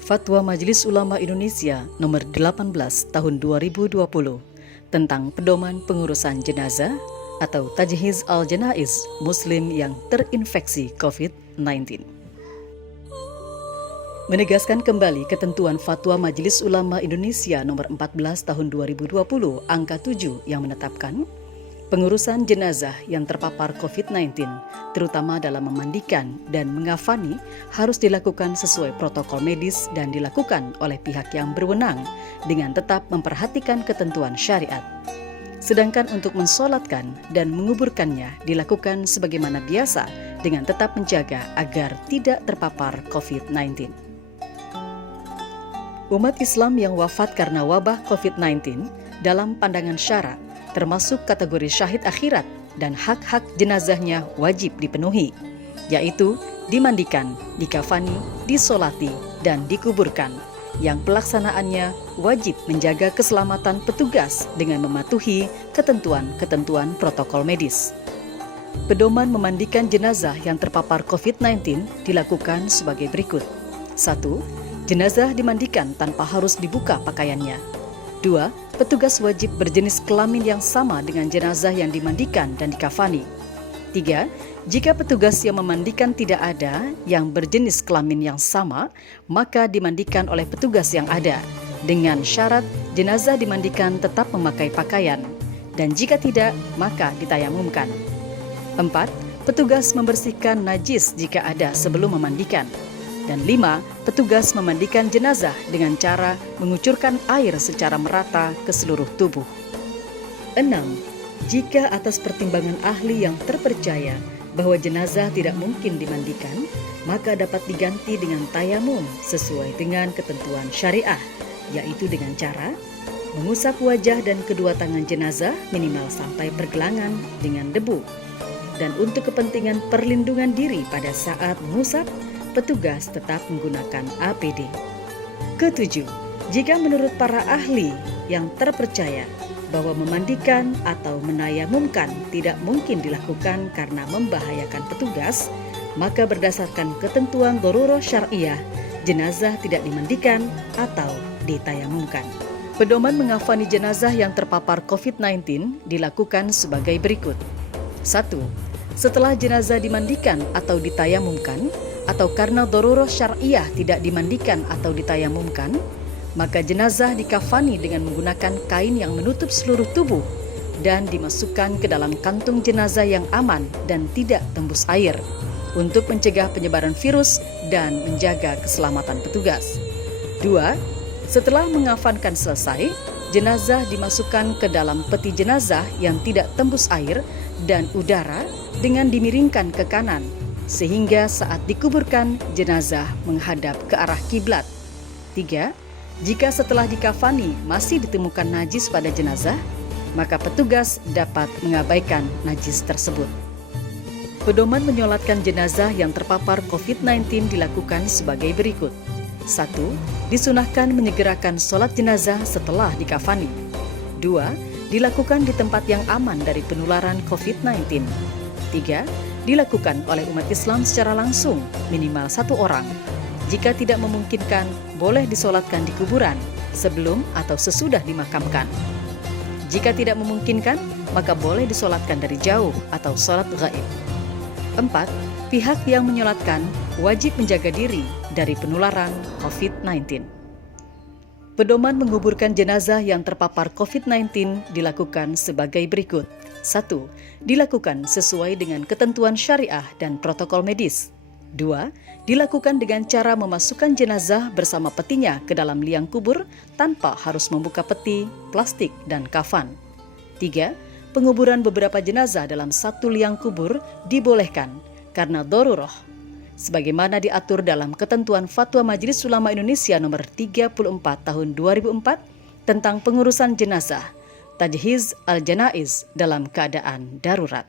Fatwa Majelis Ulama Indonesia nomor 18 tahun 2020 tentang pedoman pengurusan jenazah atau Tajhiz al-Janaiz Muslim yang terinfeksi COVID-19. Menegaskan kembali ketentuan Fatwa Majelis Ulama Indonesia nomor 14 tahun 2020 angka 7 yang menetapkan pengurusan jenazah yang terpapar COVID-19, terutama dalam memandikan dan mengafani, harus dilakukan sesuai protokol medis dan dilakukan oleh pihak yang berwenang dengan tetap memperhatikan ketentuan syariat. Sedangkan untuk mensolatkan dan menguburkannya dilakukan sebagaimana biasa dengan tetap menjaga agar tidak terpapar COVID-19. Umat Islam yang wafat karena wabah COVID-19 dalam pandangan syara termasuk kategori syahid akhirat dan hak-hak jenazahnya wajib dipenuhi, yaitu dimandikan, dikafani, disolati, dan dikuburkan, yang pelaksanaannya wajib menjaga keselamatan petugas dengan mematuhi ketentuan-ketentuan protokol medis. Pedoman memandikan jenazah yang terpapar COVID-19 dilakukan sebagai berikut. 1. Jenazah dimandikan tanpa harus dibuka pakaiannya. 2. Petugas wajib berjenis kelamin yang sama dengan jenazah yang dimandikan dan dikafani. 3. Jika petugas yang memandikan tidak ada yang berjenis kelamin yang sama, maka dimandikan oleh petugas yang ada, dengan syarat jenazah dimandikan tetap memakai pakaian, dan jika tidak, maka ditayamumkan. 4. Petugas membersihkan najis jika ada sebelum memandikan. Dan 5. Petugas memandikan jenazah dengan cara mengucurkan air secara merata ke seluruh tubuh. 6. Jika atas pertimbangan ahli yang terpercaya bahwa jenazah tidak mungkin dimandikan, maka dapat diganti dengan tayamum sesuai dengan ketentuan syariah, yaitu dengan cara mengusap wajah dan kedua tangan jenazah minimal sampai pergelangan dengan debu. Dan untuk kepentingan perlindungan diri pada saat mengusap, petugas tetap menggunakan APD. Ketujuh, jika menurut para ahli yang terpercaya bahwa memandikan atau menayamumkan tidak mungkin dilakukan karena membahayakan petugas, maka berdasarkan ketentuan darurah syariah, jenazah tidak dimandikan atau ditayamumkan. Pedoman mengafani jenazah yang terpapar COVID-19 dilakukan sebagai berikut. 1. Setelah jenazah dimandikan atau ditayamumkan, atau karena darurah syariah tidak dimandikan atau ditayamumkan, maka jenazah dikafani dengan menggunakan kain yang menutup seluruh tubuh dan dimasukkan ke dalam kantung jenazah yang aman dan tidak tembus air untuk mencegah penyebaran virus dan menjaga keselamatan petugas. 2. Setelah mengafankan selesai, jenazah dimasukkan ke dalam peti jenazah yang tidak tembus air dan udara dengan dimiringkan ke kanan, sehingga saat dikuburkan, jenazah menghadap ke arah kiblat. 3. Jika setelah dikafani masih ditemukan najis pada jenazah, maka petugas dapat mengabaikan najis tersebut. Pedoman menyolatkan jenazah yang terpapar COVID-19 dilakukan sebagai berikut. 1. Disunahkan menyegerakan sholat jenazah setelah dikafani. 2. Dilakukan di tempat yang aman dari penularan COVID-19. 3. Dilakukan oleh umat Islam secara langsung, minimal 1 orang. Jika tidak memungkinkan, boleh disolatkan di kuburan, sebelum atau sesudah dimakamkan. Jika tidak memungkinkan, maka boleh disolatkan dari jauh atau sholat gaib. 4. Pihak yang menyolatkan wajib menjaga diri dari penularan COVID-19. Pedoman menguburkan jenazah yang terpapar COVID-19 dilakukan sebagai berikut. 1. Dilakukan sesuai dengan ketentuan syariah dan protokol medis. 2. Dilakukan dengan cara memasukkan jenazah bersama petinya ke dalam liang kubur tanpa harus membuka peti, plastik, dan kafan. 3. Penguburan beberapa jenazah dalam satu liang kubur dibolehkan karena darurah, sebagaimana diatur dalam ketentuan Fatwa Majelis Ulama Indonesia nomor 34 tahun 2004 tentang pengurusan jenazah, Tajhiz al-Janaiz dalam keadaan darurat.